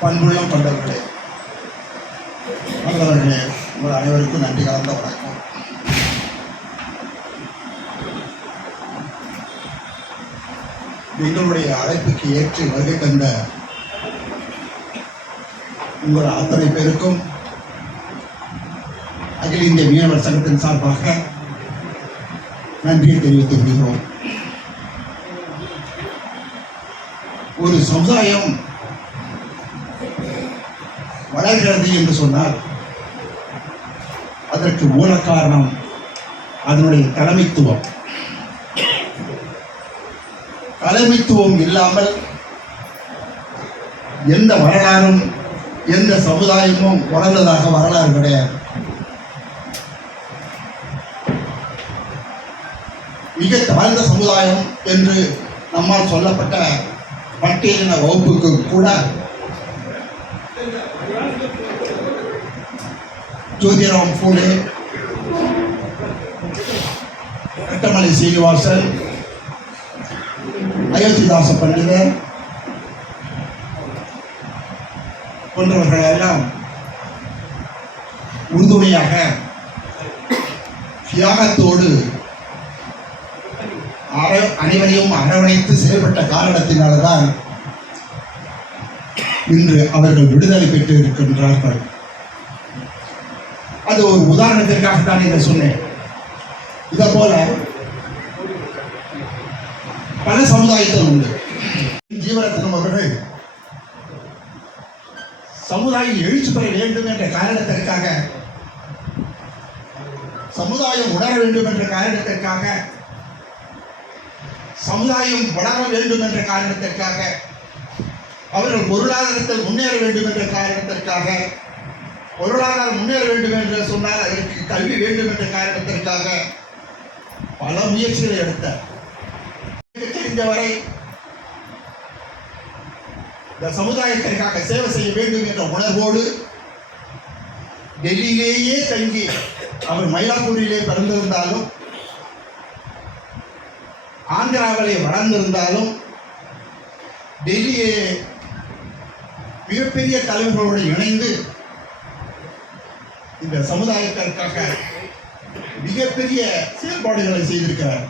பண்புள்ளம் கொண்டவர்களே, நல்லவர்களே, உங்கள் அனைவருக்கும் நன்றி கலந்த வணக்கம். எங்களுடைய அழைப்புக்கு ஏற்று வருகை தந்த உங்கள் அத்தனை பேருக்கும் அகில இந்திய மீனவர் சங்கத்தின் சார்பாக நன்றியை தெரிவித்து வருகிறோம். ஒரு சமுதாயம் வளர்கிறது என்று சொன்னால் அதற்கு மூல காரணம் அதனுடைய தலைமைத்துவம். தலைமைத்துவம் இல்லாமல் எந்த வரலாறும் எந்த சமுதாயமும் வளர்ந்ததாக வரலாறு கிடையாது. மிக தாழ்ந்த சமுதாயம் என்று நம்மால் சொல்லப்பட்ட பட்டியலின வகுப்புக்கு கூட ஜோதிராம் பூலே, கட்டமலை சீனிவாசன், அயோத்திதாச பண்டிதர் போன்றவர்களெல்லாம் உறுதுணையாக தியாகத்தோடு அனைவரையும் அரவணைத்து செயல்பட்ட காரணத்தினால்தான் இன்று அவர்கள் விடுதலை பெற்று இருக்கின்றார்கள். அது ஒரு உதாரணத்திற்காகத்தான் இதை சொன்னேன். இதை போல பல சமுதாயத்தில் உண்டு. ஜீவரத்னம் அவர்கள் சமுதாயம் எழுச்சி பெற வேண்டும் என்ற காரணத்திற்காக, சமுதாயம் உணர வேண்டும் என்ற காரணத்திற்காக, சமுதாயம் வளர வேண்டும் என்ற காரணத்திற்காக, அவர்கள் பொருளாதாரத்தில் முன்னேற வேண்டும் என்ற காரணத்திற்காக, பொருளாதாரம் முன்னேற வேண்டும் என்று சொன்னால் அதற்கு கல்வி வேண்டும் என்ற காரணத்திற்காக பல முயற்சிகளை எடுத்தார். தெரிந்தவரை இந்த சமுதாயத்திற்காக சேவை செய்ய வேண்டும் என்ற உணர்வோடு டெல்லியிலேயே தங்கி, அவர் மயிலாப்பூரிலே பிறந்திருந்தாலும் ஆந்திராவிலே வளர்ந்திருந்தாலும் டெல்லியே மிகப்பெரிய தலைவர்களோடு இணைந்து இந்த சமுதாயத்திற்காக மிகப்பெரிய செயல்பாடுகளை செய்திருக்கிறார்.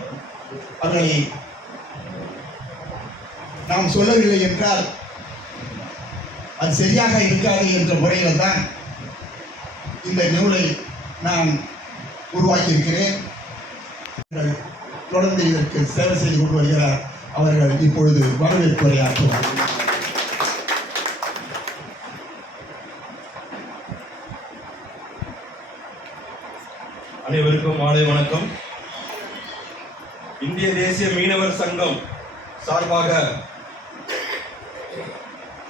அவர்களை நாம் சொல்லவில்லை என்றால் அது சரியாக இருக்காது என்ற முறையில் தான் இந்த நூலை நான் உருவாக்கியிருக்கிறேன். தொடர்ந்து இதற்கு சேவை செய்து கொண்டு வருகிறார். அவர்கள் இப்பொழுது வரவேற்புரையாற்றுவார். அனைவருக்கும் மாலை வணக்கம். இந்திய தேசிய மீனவர் சங்கம் சார்பாக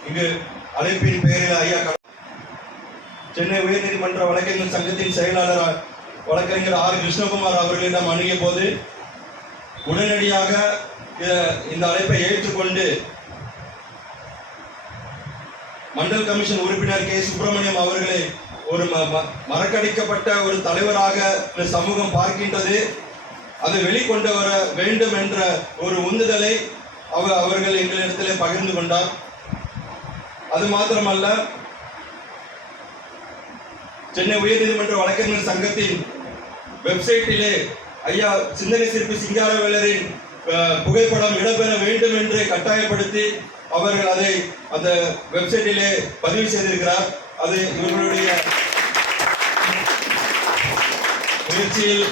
இங்கு அழைப்பின் பெயரில் ஐயா சென்னை உயர்நீதிமன்ற வழக்கறிஞர் சங்கத்தின் செயலாளர் வழக்கறிஞர் ஆர் கிருஷ்ணகுமார் அவர்களிடம் அணுகிய போது உடனடியாக இந்த அழைப்பை ஏற்றுக்கொண்டு மண்டல் கமிஷன் உறுப்பினர் கே சுப்பிரமணியம் அவர்களை ஒரு மறக்கடிக்கப்பட்ட ஒரு தலைவராக இந்த சமூகம் பார்க்கின்றது, அதை வெளிக்கொண்டு வர வேண்டும் என்ற ஒரு உந்துதலை அவர்கள் எங்களிடத்திலே பகிர்ந்து கொண்டார். அது மாத்திரமல்ல, சென்னை உயர்நீதிமன்ற வழக்கறிஞர் சங்கத்தின் வெப்சைட்டிலே ஐயா சிந்தனை சிற்பி சிங்காரவேலரின் புகைப்படம் இடம்பெற வேண்டும் என்று கட்டாயப்படுத்தி அவர்கள் அதை அந்த வெப்சைட்டிலே பதிவு செய்திருக்கிறார். அது இவர்களுடைய முயற்சியில்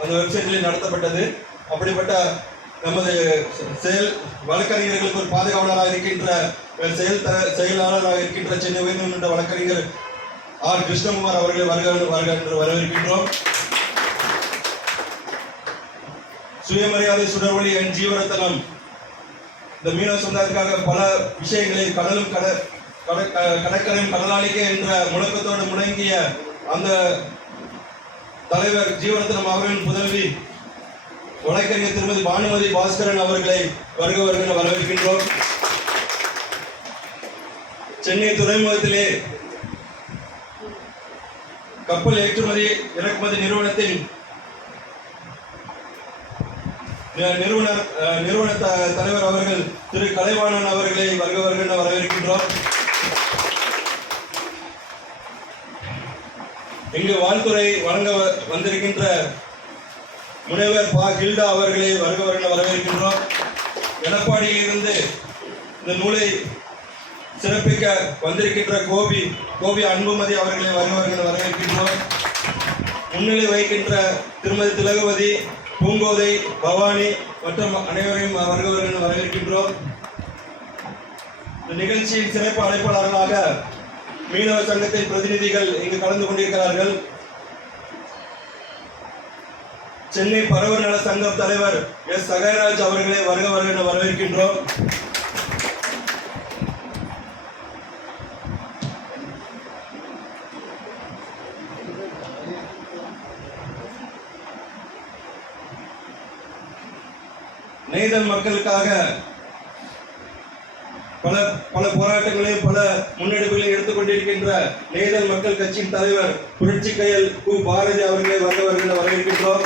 அந்த வெப்சைட்டில் நடத்தப்பட்டது. அப்படிப்பட்ட நமது வழக்கறிஞர்களுக்கு ஒரு பாதுகாவலராக இருக்கின்ற செயலாளராக இருக்கின்ற சென்னை உயர்நீதிமன்ற வழக்கறிஞர் ஆர் கிருஷ்ணகுமார் அவர்களை வருக என்று வரவேற்கின்றோம். சுயமரியாதை சுடர்வழி என் ஜீவரத்தனம் இந்த மீனவ சமுதாயத்துக்காக பல விஷயங்களை கடலும் கடற்கரையும் கடலாளிக்கே என்ற முழக்கத்தோடு முழங்கிய அந்த தலைவர் ஜீவரத்னம் அவர்களின் புதல்வி வழக்கறிஞர் திருமதி பானுமதி பாஸ்கரன் அவர்களை வருக என வரவேற்கின்றோம். சென்னை துறைமுகத்திலே கப்பல் ஏற்றுமதி இறக்குமதி நிறுவனத்தின் நிறுவன தலைவர் அவர்கள் திரு கலைவாணன் அவர்களை வருக என வரவேற்கின்றோம். இங்கு வாழ்த்துறை வழங்க வந்திருக்கின்ற முனைவர் பா கில்டா அவர்களை வருக வரவேற்கின்றோம். எடப்பாடியிலிருந்து இந்த நூலை சிறப்பிக்க வந்திருக்கின்ற கோபி அன்புமதி அவர்களை வருக வரவேற்கின்றோம். முன்னிலை வைக்கின்ற திருமதி திலகவதி, பூங்கோதை, பவானி மற்றும் அனைவரையும் வருக வரவேற்கின்றோம். இந்த நிகழ்ச்சியின் சிறப்பு அழைப்பாளர்களாக மீனவ சங்கத்தின் பிரதிநிதிகள் இங்கு கலந்து கொண்டிருக்கிறார்கள். சென்னை பறவர் நல சங்கம் தலைவர் எஸ் சகாயராஜ் அவர்களை வருக வரவேற்கின்றோம். நெய்தல் மக்களுக்காக பல போராட்டங்களையும் பல முன்னெடுப்புகளையும் எடுத்துக்கொண்டிருக்கின்ற நெய்தல் மக்கள் கட்சியின் தலைவர் புரட்சி கையல் கு பாரதி அவர்களை வருக வரவேற்கின்றோம்.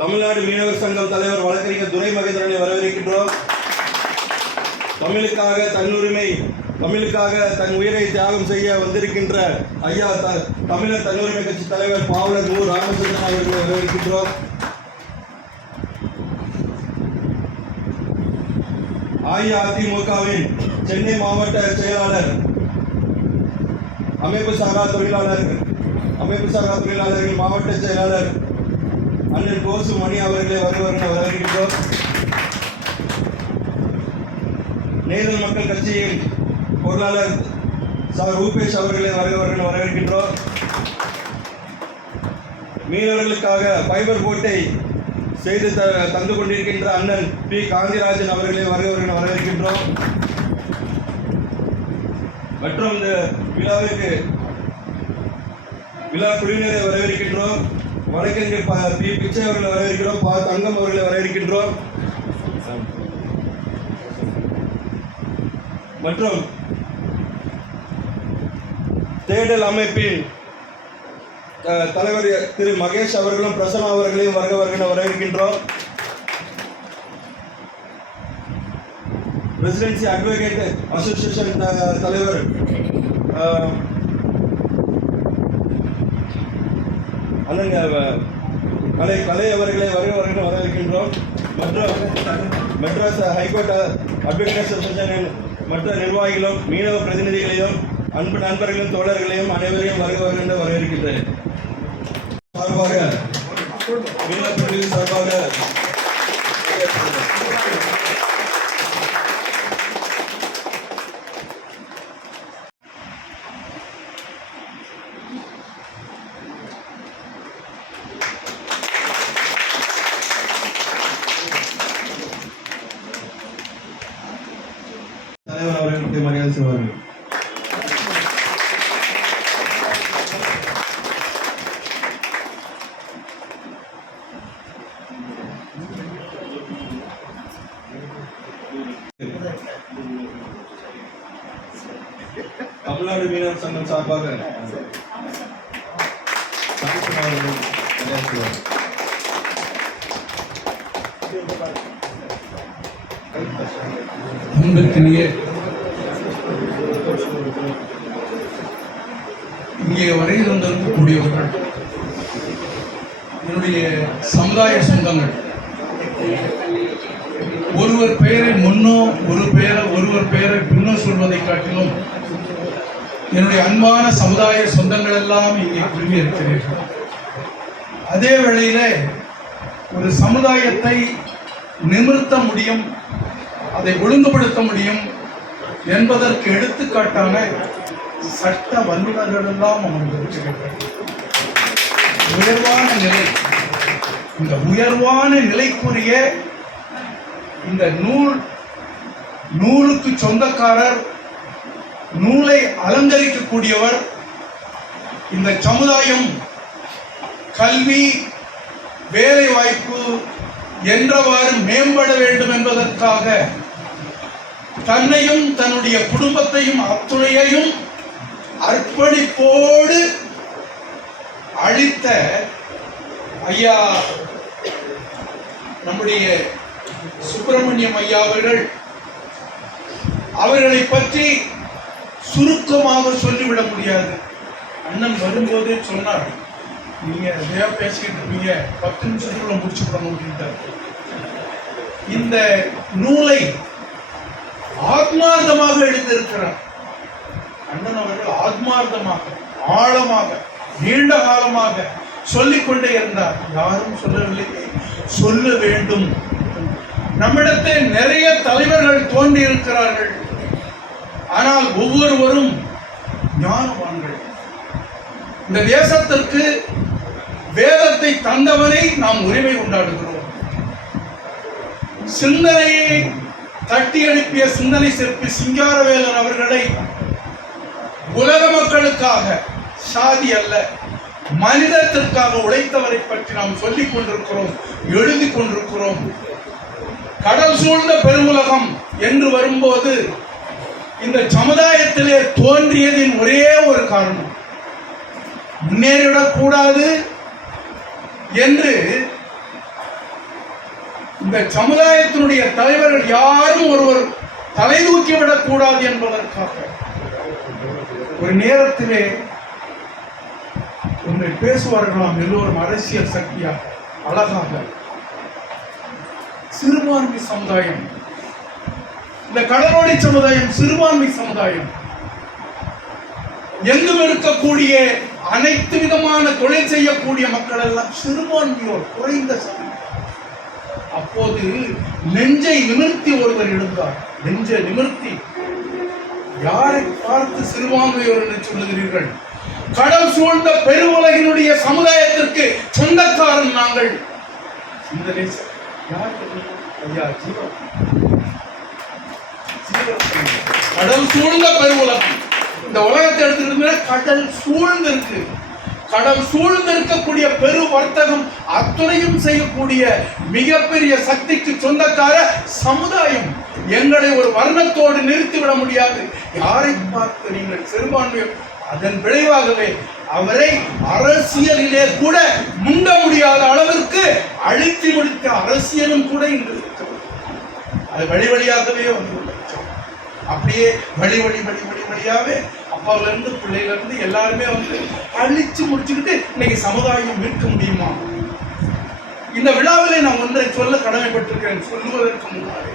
தமிழ்நாடு மீனவர் சங்கம் தலைவர் வழக்கறிஞர் துரை மகேந்திரனை வரவேற்கின்றோம். தமிழுக்காக தன் உயிரை தியாகம் செய்ய வந்திருக்கின்ற ஐயா தமிழர் தன்னுரிமை கட்சி தலைவர் பாவலர் மு ராமச்சந்திரன் அவர்களை வரவேற்கின்றோம். அஇஅதிமுகவின் சென்னை மாவட்ட செயலாளர் அமைப்பு சாரா தொழிலாளர்கள் மாவட்ட செயலாளர் அண்ணன் கோசு மணி அவர்களை வருக வரவேற்கின்றோம். நெய்தல் மக்கள் கட்சியின் பொருளாளர் ரூபேஷ் அவர்களை வருக வரவேற்கின்றோம். மீனவர்களுக்காக ஃபைபர் போட்டை செய்து தந்து கொண்டிருக்கின்ற அண்ணன் பி காந்திராஜன் அவர்களை வருக வரவேற்கின்றோம். மற்றும் இந்த விழா குழுவினரை வரவேற்கின்றோம். வழக்கறிஞர் பி பிச்சை அவர்களை வரவேற்கிறோம். பா தங்கம் அவர்களை வரவேற்கின்றோம். மற்றும் தேடல் அமைப்பின் தலைவர் திரு மகேஷ் அவர்களும் பிரசன்னா அவர்களையும் வருக வரவேற்கின்றோம். பிரசிடென்சி அட்வொகேட் அசோசியேஷன் தலைவர் அண்ணன் கலை அவர்களை வருக வரவேற்கின்றோம். மற்றும் மெட்ராஸ் ஹைகோர்ட் அட்வொகேட் அசோசியேஷனின் மற்ற நிர்வாகிகளும் மீனவ பிரதிநிதிகளையும் அன்பு நண்பர்களையும் தோழர்களையும் அனைவரையும் வருக வரவேற்கின்றேன். சார்பாக தலைவர் அவர்களுக்கு மரியாதை செய்வார்கள். தமிழ்நாடு மீனவர் சங்கம் சார்பாக அன்பிற்கினிய இங்கே வரையில் வந்திருக்கக்கூடியவர்கள் என்னுடைய சமுதாய சொந்தங்கள், ஒருவர் பெயரை முன்னோ ஒருவர் பெயரை பின்னோ சொல்வதை காட்டிலும் என்னுடைய அன்பான சமுதாய சொந்தங்கள் எல்லாம் இங்கே குழுமி இருக்கிறீர்கள். அதே வேளையிலே ஒரு சமுதாயத்தை நிமிர்த்த முடியும், அதை ஒழுங்குபடுத்த முடியும் என்பதற்கு எடுத்துக்காட்டான சட்ட வல்லுநர்கள் எல்லாம் அமர்ந்திருக்கிறார்கள். உயர்வான நிலை, இந்த உயர்வான நிலைக்குரிய இந்த நூலுக்கு சொந்தக்காரர், நூலை அலங்கரிக்கக்கூடியவர், இந்த சமுதாயம் கல்வி, வேலை வாய்ப்பு என்றவாறு மேம்பட வேண்டும் என்பதற்காக தன்னையும் தன்னுடைய குடும்பத்தையும் அத்துணையையும் அர்ப்பணிப்போடு அளித்த ஐயா நம்முடைய சுப்பிரமணியம் ஐயா அவர்களை பற்றி சுருக்கமாக சொல்லிவிட முடியாது. அண்ணன் வரும்போதே சொன்னார், நீங்க எதையா பேசிக்கிட்டு இருப்பீங்க, 10 நிமிஷத்துக்குள்ள முடிச்சுக்கணும் அப்படின்ட்டார். இந்த நூலை ஆத்மார்த்தமாக எழுதியிருக்கிறார் அண்ணன் அவர்கள். ஆத்மார்த்தமாக, ஆழமாக, நீண்ட காலமாக சொல்லிக்கொண்டே இருந்தார். யாரும் சொல்லவில்லை, சொல்ல வேண்டும். நம்மிடத்தில் நிறைய தலைவர்கள் தோன்றி இருக்கிறார்கள். ஆனால் ஒவ்வொருவரும் ஞானவான்கள். இந்த தேசத்திற்கு வேதத்தை தந்தவரை நாம் உரிமை கொண்டாடுகிறோம். சிந்தனையை தட்டி எழுப்பிய சிந்தனை சிற்பி சிங்காரவேலன் அவர்களை உலக மக்களுக்காக, சாதி அல்ல மனிதத்திற்காக உழைத்தவரை பற்றி நாம் சொல்லிக் கொண்டிருக்கிறோம், எழுதி கொண்டிருக்கிறோம். கடல் சூழ்ந்த பெருவுலகம் என்று வரும்போது இந்த சமுதாயத்திலே தோன்றியதின் ஒரே ஒரு காரணம், முன்னேறிவிடக் கூடாது என்று இந்த சமுதாயத்தினுடைய தலைவர்கள் யாரும் ஒருவர் தலை தூக்கிவிடக் கூடாது என்பதற்காக ஒரு நேரத்திலே ஒன்றை பேசுவார்களாம் எல்லோரும் அரசியல் சக்தியாக, அழகாக. சிறுபான்மை சமுதாயம், இந்த கடலோடி சமுதாயம் சிறுபான்மை சமுதாயம், எங்கும் இருக்கக்கூடிய அனைத்து விதமான தொழில் செய்யக்கூடிய மக்கள் எல்லாம் சிறுபான்மையோர், குறைந்த சமுதாயம். அப்போது நெஞ்சை நிமிர்த்தி ஒருவர் எழுந்தார். நெஞ்சை நிமிர்த்தி, யாரை பார்த்து சிறுபான்மையோர் என்று சொல்லுகிறீர்கள்? கடல் சூழ்ந்த பெருவுலகினுடைய சமுதாயத்திற்கு சொந்தக்காரன் நாங்கள். கடல் சூழ்ந்த பெருவுலகம், இந்த உலகத்தை எடுத்துக்கிட்டு கடல் சூழ்ந்து இருக்கு. கடல் சூழ்ந்து இருக்கக்கூடிய பெரு வர்த்தகம் அத்துணையும் செய்யக்கூடிய மிகப்பெரிய சக்திக்கு சொந்தக்கார சமுதாயம். எங்களை ஒரு வர்ணத்தோடு நிறுத்திவிட முடியாது. யாரை பார்த்து நீங்கள் சிறுபான்மையோர்? அதன் விளைவாகவே அவரை அரசியலிலே கூட முண்ட முடியாத அளவிற்கு அழித்து முடித்த அரசியலும் கூட இன்று இருக்கிறது. அது வழி வழியாகவே வந்து அப்படியே வழி வழியாவே அப்பாவில இருந்து பிள்ளையில இருந்து எல்லாருமே வந்து அழிச்சு முடிச்சுக்கிட்டு இன்னைக்கு சமுதாயம் மீட்க முடியுமா? இந்த விழாவிலே நான் ஒன்றை சொல்ல கடமைப்பட்டிருக்கிறேன். சொல்லுவதற்கு முன்னாடி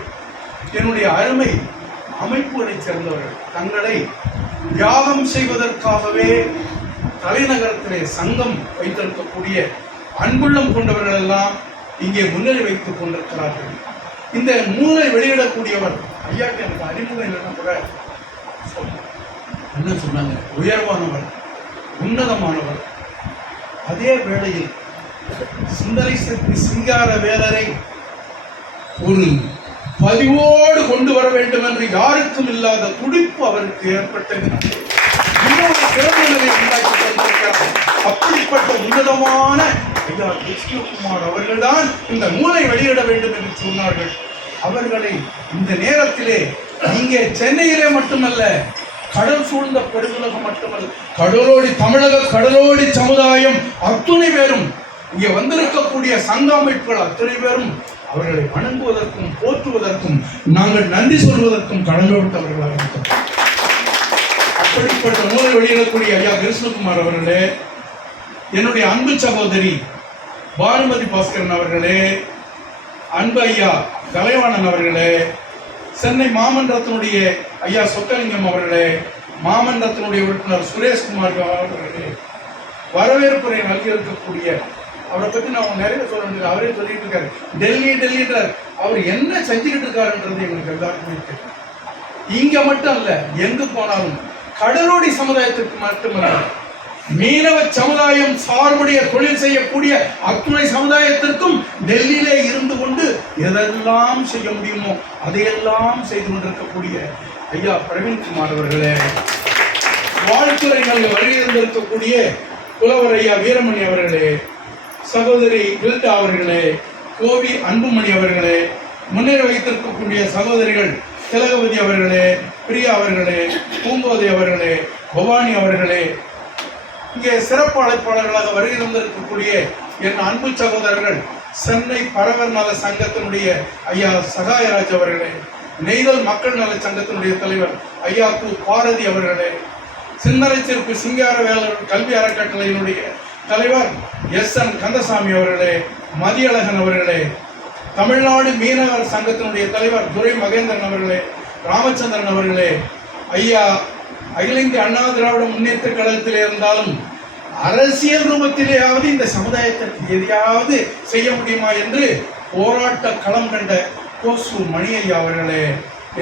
என்னுடைய அருமை அமைப்புகளை சேர்ந்தவர்கள் தங்களை தியாகம் செய்வதற்காகவே தலைநகரத்திலே சங்கம் வைத்திருக்கக்கூடிய அன்புள்ளம் கொண்டவர்கள் எல்லாம் இங்கே முன்னிலை வைத்துக் கொண்டிருக்கிறார்கள். இந்த நூலை வெளியிடக்கூடியவர் ஐயாக்கு எனக்கு அறிமுகம் இல்லைன்னா கூட என்ன சொன்னாங்க, உயர்வானவர், உன்னதமானவர். அதே வேளையில் சிந்தனை சிற்பி சிங்காரவேலரை ஒரு பதிவோடு கொண்டு வர வேண்டும் என்று யாருக்கும் இல்லாத துடிப்பு அவருக்கு ஏற்பட்டது. அப்படிப்பட்ட உன்னதமான ஐயா கிருஷ்ணகுமார் அவர்கள்தான் இந்த நூலை வெளியிட வேண்டும் என்று சொன்னார்கள். அவர்களை இந்த நேரத்திலே இங்கே சென்னையிலே மட்டுமல்ல, கடல் சூழ்ந்த பெருவுலகம் மட்டுமல்ல, கடலோடி தமிழக கடலோடி சமுதாயம் அத்துணை பேரும், இங்கே வந்திருக்கக்கூடிய சங்க அமைப்புகள் அத்தனை பேரும் அவர்களை வணங்குவதற்கும் போற்றுவதற்கும் நாங்கள் நன்றி சொல்வதற்கும் கடமைப்பட்டவர்களாக இருக்கிறோம். அப்படிப்பட்ட நூலை வெளியிடக்கூடிய ஐயா கிருஷ்ணகுமார் அவர்களே, என்னுடைய அன்பு சகோதரி பானுமதி பாஸ்கரன் அவர்களே, அன்பு ஐயா கலைவாணன் அவர்களே, சென்னை மாமன்றத்தினுடைய ஐயா சொக்கலிங்கம் அவர்களே, மாமன்றத்தினுடைய உறுப்பினர் சுரேஷ்குமார் அவர்களே, வரவேற்புரை நல்கியிருக்கக்கூடிய, அவரை பற்றி நான் நிறைய சொல்ல வேண்டியது, அவரே சொல்லிட்டு இருக்காரு டெல்லின்றார். அவர் என்ன செஞ்சுக்கிட்டு இருக்காருன்றது எங்களுக்கு எல்லாருக்குமே தெரியும். இங்க மட்டும் அல்ல, எங்கு போனாலும் கடலோடி சமுதாயத்திற்கு மட்டுமல்ல, மீனவ சமுதாயம் சார்புடைய தொழில் செய்யக்கூடிய அத்துணை சமுதாயத்திற்கும் டெல்லியிலே இருந்து கொண்டு எதெல்லாம் செய்ய முடியுமோ அதையெல்லாம் செய்து கொண்டிருக்கக்கூடிய ஐயா பிரவீன்குமார் அவர்களே, வாழ்த்துறைகள் வருகின்றிருக்கக்கூடிய புலவர் ஐயா வீரமணி அவர்களே, சகோதரி கில்டா அவர்களே, கோவி அன்புமணி அவர்களே, முன்னேற வைத்திருக்கக்கூடிய சகோதரிகள் திலகவதி அவர்களே, பிரியா அவர்களே, பூங்கோதை அவர்களே, பவானி அவர்களே, இங்கே சிறப்பு அழைப்பாளர்களாக வருகை தந்திருக்கக்கூடிய என் அன்பு சகோதரர்கள் சென்னை பறவர் நல சங்கத்தினுடைய ஐயா சகாயராஜ் அவர்களே, நெய்தல் மக்கள் நல சங்கத்தினுடைய தலைவர் ஐயா கு பாரதி அவர்களே, சிந்தனை சிற்பி சிங்காரவேலர் கல்வி அறக்கட்டளையினுடைய தலைவர் எஸ்.என். கந்தசாமி அவர்களே, மதியழகன் அவர்களே, தமிழ்நாடு மீனவர் சங்கத்தினுடைய தலைவர் துரை மகேந்திரன் அவர்களே, ராமச்சந்திரன் அவர்களே, ஐயா அகில இந்திய அண்ணா திராவிட முன்னேற்ற கழகத்தில் இருந்தாலும் அரசியல் ரூபத்திலேயாவது இந்த சமுதாயத்திற்கு எதையாவது செய்ய முடியுமா என்று போராட்ட களம் கண்ட கோசு மணி ஐயா அவர்களே,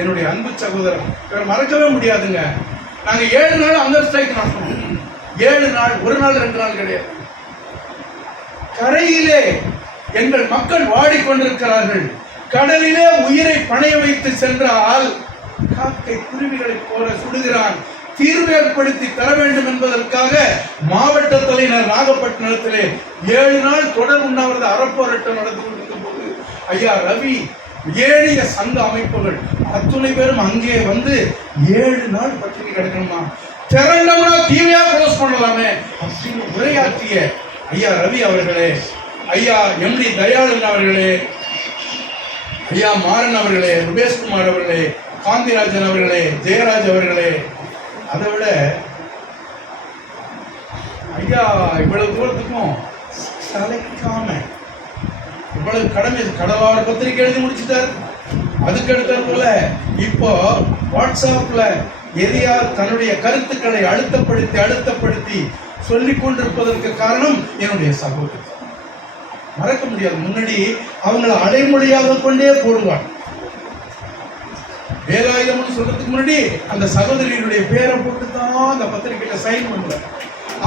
என்னுடைய அன்பு சகோதரர், இவர் மறக்கவே முடியாதுங்க. நாங்கள் 7 நாள் அங்க ஸ்ட்ரைக் நடத்தணும். 7 நாள், 1 நாள் 2 நாள் கிடையாது. கரையிலே எங்கள் மக்கள் வாடிக்கொண்டிருக்கிறார்கள். கடலிலே உயிரை பணைய வைத்து சென்றால் காக்கை குருவிகளை போல சுடுகிறான். தீர்வு ஏற்படுத்தி தர வேண்டும் என்பதற்காக மாவட்ட தலைநகர் நாகப்பட்டினத்திலே 7 நாள் தொடர் உண்ணாவிரத அறப்போராட்டம் நடந்து கொண்டிருக்கும் போது ஐயா ரவி, ஏழைய சங்க அமைப்புகள் அத்துணை பேரும் அங்கே வந்து 7 நாள் பட்டினி கிடக்கணுமா, திரண்டம்னா தீவையா க்ளோஸ் பண்ணலாமே அப்படின்னு உரையாற்றிய ஐயா ரவி அவர்களே, ஐயா எம்டி தயாளன் அவர்களே, ஐயா மாறன் அவர்களே, ருபேஷ்குமார் அவர்களே, காந்திராஜன் அவர்களே, ஜெயராஜ் அவர்களே, அதை விட ஐயா இவ்வளவு தூரத்துக்கும் சளைக்காம இவ்வளவு கடமை கடலோர பத்திரிகை எழுதி முடிச்சுட்டார். அதுக்கு அடுத்த போல இப்போ வாட்ஸ்அப்ல எதையா தன்னுடைய கருத்துக்களை அழுத்தப்படுத்தி சொல்லிக் கொண்டிருப்பதற்கு காரணம் என்னுடைய சகோதரி. மறக்க முடியாது. முன்னாடி அவங்களை அடைமொழியாக கொண்டே போடுவார். வேலாயுதம்னு சொல்றதுக்கு முன்னாடி அந்த சகோதரியினுடைய பேரை போட்டு தான் அந்த பத்திரிகையில சைன் பண்ணுவார்.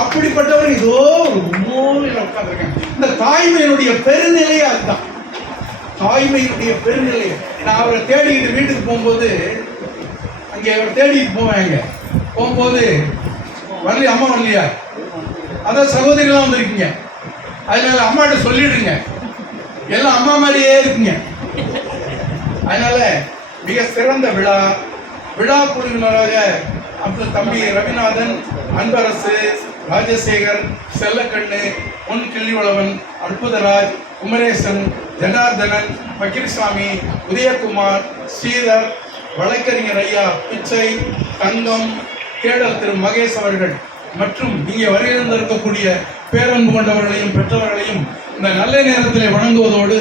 அப்படிப்பட்டவர் இதோ ஒரு மூலையில உட்கார்ந்துருக்காங்க. இந்த தாய்மையினுடைய பெருநிலையே அதுதான். தாய்மையினுடைய பெருநிலை. நான் அவரை தேடிக்கிட்டு வீட்டுக்கு போகும்போது அங்கே அவரை தேடிட்டு போகும்போது வரலையா, அம்மா வரலையா, அதான் சகோதரிலாம் வந்திருக்கீங்க, அதனால அம்மாட்ட சொல்லிடுங்க, எல்லாம் அம்மா மாதிரியே இருக்குங்க. அதனால மிக சிறந்த விழா குழுவினராக அப்துல் தம்பி ரவிநாதன், அன்பரசு, ராஜசேகர், செல்லக்கண்ணு, பொன் கிள்ளிவளவன், அற்புதராஜ், குமரேசன், ஜனார்தனன், பக்கீர்சாமி, உதயகுமார், ஸ்ரீதர், வழக்கறிஞர் ஐயா பிச்சை, தங்கம், கேடல் திரு மகேஷ் அவர்கள் மற்றும் இங்கே வருகின்றிருக்கக்கூடிய பேரன்பு கொண்டவர்களையும் பெற்றவர்களையும் இந்த நல்ல நேரத்தில் வணங்குவதோடு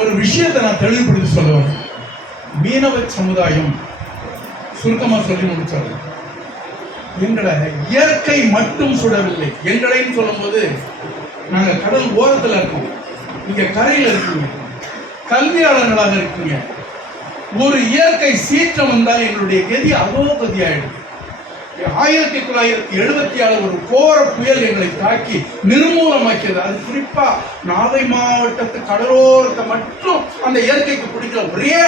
ஒரு விஷயத்தை நான் தெளிவுபடுத்தி சொல்லுவேன். மீனவ சமுதாயம் சுருக்கமா சொல்லி முடிச்சாரு. எங்களை இயற்கை மட்டும் சுடவில்லை. எங்களைன்னு சொல்லும் போது நாங்க கடல் ஓரத்துல இருக்கோம், நீங்க கரையில இருக்கீங்க, கல்வியாளர்களாக இருக்கீங்க. ஒரு இயற்கை சீற்றம் வந்தால் எங்களுடைய கதி அதோ கதி ஆயிடுது. 1976 ஒரு கோர புயல் எங்களை தாக்கி நிர்மூலமாக்கியது. அது குறிப்பா நாகை மாவட்டத்து கடலோரத்தை மட்டும் அந்த இயற்கைக்கு பிடிக்கல, ஒரே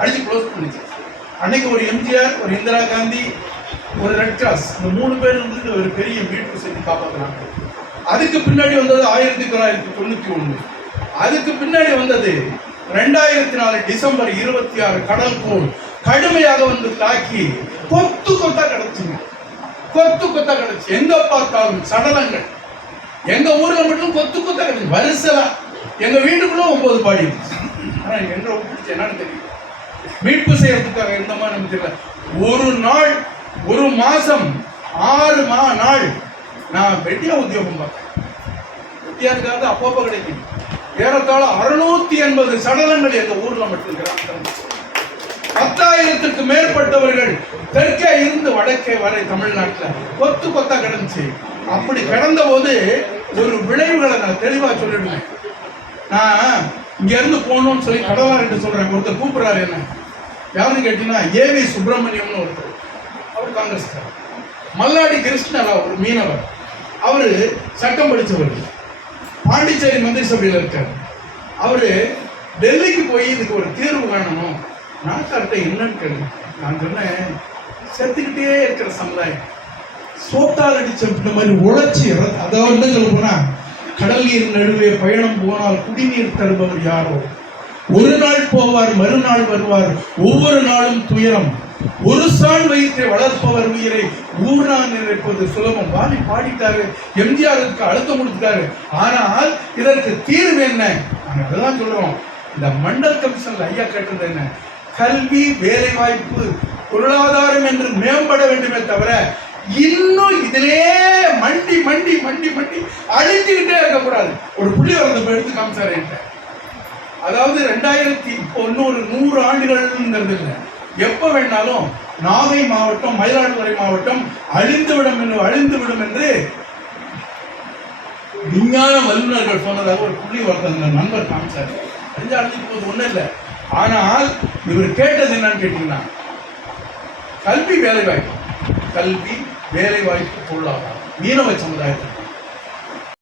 அடிச்சு க்ளோஸ் பண்ணிச்சு. அன்னைக்கு ஒரு எம்ஜிஆர், ஒரு இந்திரா காந்தி, ஒரு ரெட் கிராஸ், இந்த 3 பேர் இருந்துட்டு ஒரு பெரிய மீட்பு செஞ்சு காப்பாற்றினாங்க. அதுக்கு பின்னாடி வந்தது 1991. அதுக்கு பின்னாடி வந்தது 2004 டிசம்பர் 26 கடல் கோள் கடுமையாக வந்து தாக்கி கொத்து கொத்தா கிடைச்சுங்க. எங்க பார்த்தாலும் சடலங்கள். எங்க ஊர்ல மட்டும் கொத்து கொத்தா கிடைச்சு வரிசலா. எங்க வீட்டுக்குள்ள 9 பாடி இருந்துச்சு. ஆனா எங்க பிடிச்ச என்னன்னு தெரியும், மீட்பு செய்யறதுக்காக இருந்த மாதிரி நமக்கு தெரியல. ஒரு நாள், ஒரு மாசம், 6 நாள் நான் வெட்டியா உத்தியோகம் பார்த்தேன். வெட்டியா இருக்காது அப்பப்போ கிடைக்கும். ஏறத்தாழ 680 சடலங்கள் எங்க ஊர்ல மட்டும் இருக்கிறாங்க. 10,000க்கு மேற்பட்டவர்கள் தெற்கே இருந்து வடக்கே வரை தமிழ்நாட்டில் கொத்து கொத்தா கிடந்துச்சு. அப்படி கிடந்த போது ஒரு விளைவுகளை நான் தெளிவா சொல்லிடுவேன். நான் இங்க இருந்து போகணும்னு சொல்லி கடலாறு சொல்றேன். ஒருத்தர் கூப்பிடுறாரு, என்ன யாருன்னு கேட்டீங்கன்னா ஏவி சுப்பிரமணியம்னு ஒருத்தர், அவர் காங்கிரஸ்காரர். மல்லாடி கிருஷ்ணராவ் ஒரு மீனவர், அவரு சட்டம் படித்தவர், பாண்டிச்சேரி மந்திரி சபையில் இருக்கார். அவரு டெல்லிக்கு போய் இதுக்கு ஒரு தீர்வு காணணும். நான் கரெக்டா என்னன்னு கேள்வி. நான் சொன்னேன், செத்துக்கிட்டே இருக்கிற சமுதாயம் சோட்டால் அடிச்ச மாதிரி உழைச்சி, அதாவது என்ன சொல்ல போனா, கடல் நீர் நடுவே பயணம் போனால் குடிநீர் தருபவர் யாரோ, ஒரு நாள் போவார் மறுநாள் வருவார், ஒவ்வொரு நாளும் துயரம், ஒரு சால் வயிற்றை வளர்ப்பவர் உயிரை ஊர்நாள் நிறைப்பது சுலபம். வாலி பாடிட்டாரு, எம்ஜிஆருக்கு அழுத்தம் கொடுத்துட்டாரு. ஆனால் இதற்கு தீர்வு என்ன? நாங்கள் அதுதான் சொல்றோம். இந்த மண்டல் கமிஷன்ல ஐயா கேட்டது என்ன, கல்வி, வேலை வாய்ப்பு, பொருளாதாரம் என்று மேம்பட வேண்டுமே தவிர இன்னும் இதிலே மண்டி மண்டி மண்டி மண்டி அழிஞ்சுக்கிட்டே இருக்கக்கூடாது. ஒரு புள்ளி வரதை எடுத்து காமிச்சார் என்கிட்ட. அதாவது 2000 இப்போ இன்னொரு 100 ஆண்டுகள்ங்கிறது இல்லை, எப்ப வேணாலும் நாகை மாவட்டம், மயிலாடுதுறை மாவட்டம் அழிந்துவிடும் என்று விஞ்ஞான வல்லுநர்கள் சொன்னதாக ஒரு புள்ளி வரத நண்பர் காமிச்சார். அழிஞ்சு போது ஒண்ணும் இல்லை. ஆனால் இவர் கேட்டது என்னன்னு கேட்டீங்கன்னா, கல்வி வேலை வாய்ப்பு, கல்வி வேலை வாய்ப்பு, பொருளாதாரம், மீனவ சமுதாயத்தில்